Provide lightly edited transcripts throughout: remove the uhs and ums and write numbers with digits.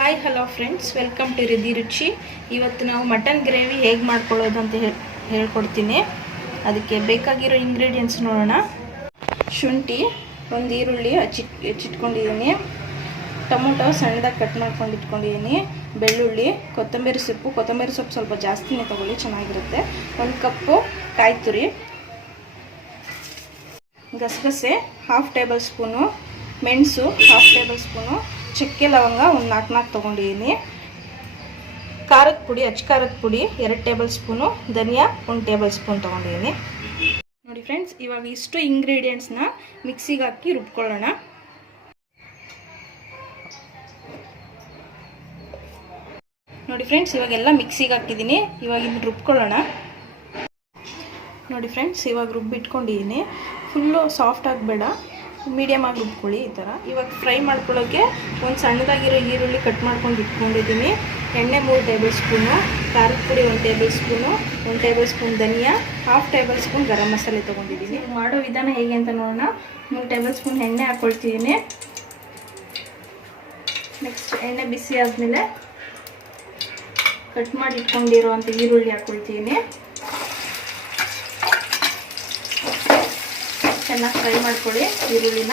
Hi hello friends, welcome to Ridhi Ruchi. ಇವತ್ತು ನಾವು mutton gravy ಹೇಗೆ ಮಾಡ್ಕೊಳ್ಳೋದು ಅಂತ ಹೇಳ್ಕೊಡ್ತೀನಿ. ಅದಕ್ಕೆ ಬೇಕಾಗಿರೋ ಇಂಗ್ರೀಡಿಯೆಂಟ್ಸ್ ನೋಡೋಣ. ಶುಂಠಿ, ಒಂದು ಈರುಳ್ಳಿ ಹೆಚ್ಚಿಟ್ಕೊಂಡಿದ್ದೀನಿ, ಟೊಮೊಟೊ ಸಣ್ಣದಾಗಿ ಕಟ್ ಮಾಡ್ಕೊಂಡು ಇಟ್ಕೊಂಡಿದ್ದೀನಿ, ಬೆಳ್ಳುಳ್ಳಿ, ಕೊತ್ತಂಬರಿ ಸೊಪ್ಪು ಸ್ವಲ್ಪ ಜಾಸ್ತಿನೇ ತೊಗೊಳ್ಳಿ, ಚೆನ್ನಾಗಿರುತ್ತೆ. 1 ಕಪ್ಪು ಕಾಯಿ ತುರಿ, ಗಸಗಸೆ 1/2 ಟೇಬಲ್ ಸ್ಪೂನು, ಮೆಣಸು 1/2 ಟೇಬಲ್ ಸ್ಪೂನು, ಚಕ್ಕೆ ಲವಂಗ ಒಂದು 4 ತೊಗೊಂಡಿದ್ದೀನಿ, ಖಾರದ ಪುಡಿ ಖಾರದ ಪುಡಿ 2 ಟೇಬಲ್ ಸ್ಪೂನು, ಧನಿಯಾ 1 ಟೇಬಲ್ ಸ್ಪೂನ್ ತೊಗೊಂಡಿದ್ದೀನಿ. ನೋಡಿ ಫ್ರೆಂಡ್ಸ್, ಇವಾಗ ಇಷ್ಟು ಇಂಗ್ರೀಡಿಯೆಂಟ್ಸ್ನ ಮಿಕ್ಸಿಗೆ ಹಾಕಿ ರುಬ್ಕೊಳ್ಳೋಣ. ನೋಡಿ ಫ್ರೆಂಡ್ಸ್, ಇವಾಗೆಲ್ಲ ಮಿಕ್ಸಿಗೆ ಹಾಕಿದ್ದೀನಿ. ಇವಾಗ ಇದನ್ನು ರುಬ್ಕೊಳ್ಳೋಣ. ನೋಡಿ ಫ್ರೆಂಡ್ಸ್, ಇವಾಗ ರುಬ್ಬಿಟ್ಕೊಂಡಿದ್ದೀನಿ. ಫುಲ್ಲು ಸಾಫ್ಟ್ ಆಗಬೇಡ, ಮೀಡಿಯಮ್ ಆಗಿ ರುಬ್ಕೊಳ್ಳಿ ಈ ಥರ. ಇವಾಗ ಫ್ರೈ ಮಾಡ್ಕೊಳ್ಳೋಕ್ಕೆ ಒಂದು ಸಣ್ಣದಾಗಿರೋ ಈರುಳ್ಳಿ ಕಟ್ ಮಾಡ್ಕೊಂಡು ಇಟ್ಕೊಂಡಿದ್ದೀನಿ, ಎಣ್ಣೆ 3 ಟೇಬಲ್ ಸ್ಪೂನು, ಖಾರದ ಪುಡಿ 1 ಟೇಬಲ್ ಸ್ಪೂನು, 1 ಟೇಬಲ್ ಸ್ಪೂನ್ ಧನಿಯಾ, 1/2 ಟೇಬಲ್ ಸ್ಪೂನ್ ಗರಂ ಮಸಾಲೆ ತೊಗೊಂಡಿದ್ದೀನಿ. ಮಾಡೋ ವಿಧಾನ ಹೇಗೆ ಅಂತ ನೋಡೋಣ. 3 ಟೇಬಲ್ ಸ್ಪೂನ್ ಎಣ್ಣೆ ಹಾಕ್ಕೊಳ್ತಿದ್ದೀನಿ. ನೆಕ್ಸ್ಟ್ ಎಣ್ಣೆ ಬಿಸಿ ಆದಮೇಲೆ ಕಟ್ ಮಾಡಿ ಇಟ್ಕೊಂಡಿರೋವಂಥ ಈರುಳ್ಳಿ ಹಾಕ್ಕೊಳ್ತೀನಿ. ಚೆನ್ನಾಗಿ ಫ್ರೈ ಮಾಡ್ಕೊಳ್ಳಿ ಈರುಳ್ಳಿನ.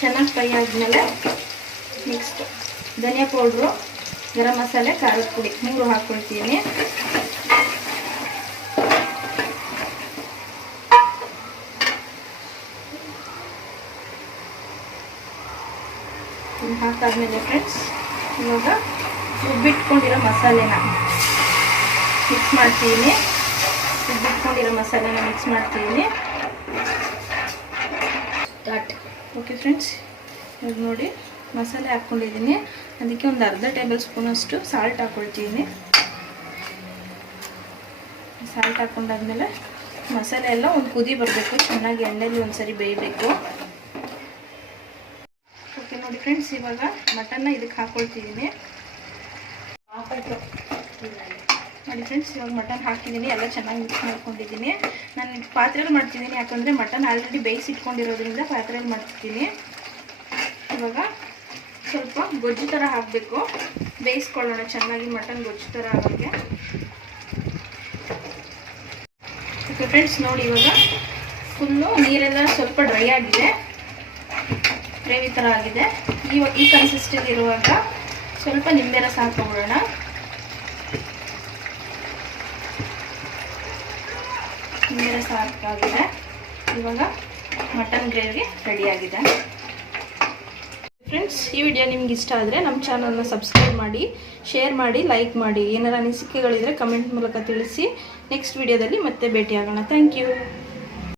ಚೆನ್ನಾಗಿ ಫ್ರೈ ಆದಮೇಲೆ ನೆಕ್ಸ್ಟ್ ಧನಿಯಾ ಪೌಡ್ರು, ಗರಂ ಮಸಾಲೆ, ಖಾರದ ಪುಡಿ 3 ಹಾಕ್ಕೊಳ್ತೀನಿ. ಹಾಕಾದ್ಮೇಲೆ ಫ್ರೆಂಡ್ಸ್, ಇವಾಗ ರುಬ್ಬಿಟ್ಕೊಂಡಿರೋ ಮಸಾಲೆನ ಮಿಕ್ಸ್ ಮಾಡ್ತೀನಿ. ಸ್ಟಾರ್ಟ್. ಓಕೆ ಫ್ರೆಂಡ್ಸ್, ಇವಾಗ ನೋಡಿ ಮಸಾಲೆ ಹಾಕ್ಕೊಂಡಿದ್ದೀನಿ. ಅದಕ್ಕೆ ಒಂದು 1/2 ಟೇಬಲ್ ಸ್ಪೂನಷ್ಟು ಸಾಲ್ಟ್ ಹಾಕ್ಕೊಳ್ತೀನಿ. ಸಾಲ್ಟ್ ಹಾಕ್ಕೊಂಡಾದ್ಮೇಲೆ ಮಸಾಲೆ ಎಲ್ಲ ಒಂದು ಕುದಿ ಬರಬೇಕು, ಚೆನ್ನಾಗಿ ಎಣ್ಣೆಲಿ ಒಂದ್ಸರಿ ಬೇಯಬೇಕು. ಓಕೆ ನೋಡಿ ಫ್ರೆಂಡ್ಸ್, ಇವಾಗ ಮಟನ್ನ ಇದಕ್ಕೆ ಹಾಕ್ಕೊಳ್ತಿದ್ದೀನಿ. ನೋಡಿ ಫ್ರೆಂಡ್ಸ್, ಇವಾಗ ಮಟನ್ ಹಾಕಿದ್ದೀನಿ, ಎಲ್ಲ ಚೆನ್ನಾಗಿ ಮಿಕ್ಸ್ ಮಾಡ್ಕೊಂಡಿದ್ದೀನಿ. ನಾನು ಪಾತ್ರೆಯಲ್ಲಿ ಮಾಡ್ತಿದ್ದೀನಿ, ಯಾಕಂದರೆ ಮಟನ್ ಆಲ್ರೆಡಿ ಬೇಯಿಸಿಟ್ಕೊಂಡಿರೋದ್ರಿಂದ ಪಾತ್ರೆಯಲ್ಲಿ ಮಾಡ್ತಿದ್ದೀನಿ. ಇವಾಗ ಸ್ವಲ್ಪ ಗೊಜ್ಜು ಥರ ಹಾಕಬೇಕು, ಬೇಯಿಸ್ಕೊಳ್ಳೋಣ ಚೆನ್ನಾಗಿ, ಮಟನ್ ಗೊಜ್ಜು ಥರ ಆಗೋಕ್ಕೆ. ಓಕೆ ಫ್ರೆಂಡ್ಸ್, ನೋಡಿ ಇವಾಗ ಫುಲ್ಲು ನೀರೆಲ್ಲ ಸ್ವಲ್ಪ ಡ್ರೈ ಆಗಿದೆ, ಗ್ರೇವಿ ಥರ ಆಗಿದೆ. ಇವಾಗ ಈ ಕನ್ಸಿಸ್ಟೆನ್ಸಿ ಇರುವಾಗ ಸ್ವಲ್ಪ ನಿಂಬೆ ರಸ ಹಾಕ್ಕೊಳ್ಳೋಣ. ನಿಂಬೆ ರಸ ಹಾಕಾಗಿದೆ. ಇವಾಗ ಮಟನ್ ಗ್ರೇವಿ ರೆಡಿಯಾಗಿದೆ. ಫ್ರೆಂಡ್ಸ್, ಈ ವಿಡಿಯೋ ನಿಮ್ಗೆ ಇಷ್ಟ ಆದರೆ ನಮ್ಮ ಚಾನಲ್ನ ಸಬ್ಸ್ಕ್ರೈಬ್ ಮಾಡಿ, ಶೇರ್ ಮಾಡಿ, ಲೈಕ್ ಮಾಡಿ. ಏನಾರ ಅನಿಸಿಕೆಗಳಿದ್ರೆ ಕಮೆಂಟ್ ಮೂಲಕ ತಿಳಿಸಿ. ನೆಕ್ಸ್ಟ್ ವಿಡಿಯೋದಲ್ಲಿ ಮತ್ತೆ ಭೇಟಿಯಾಗೋಣ. Thank you.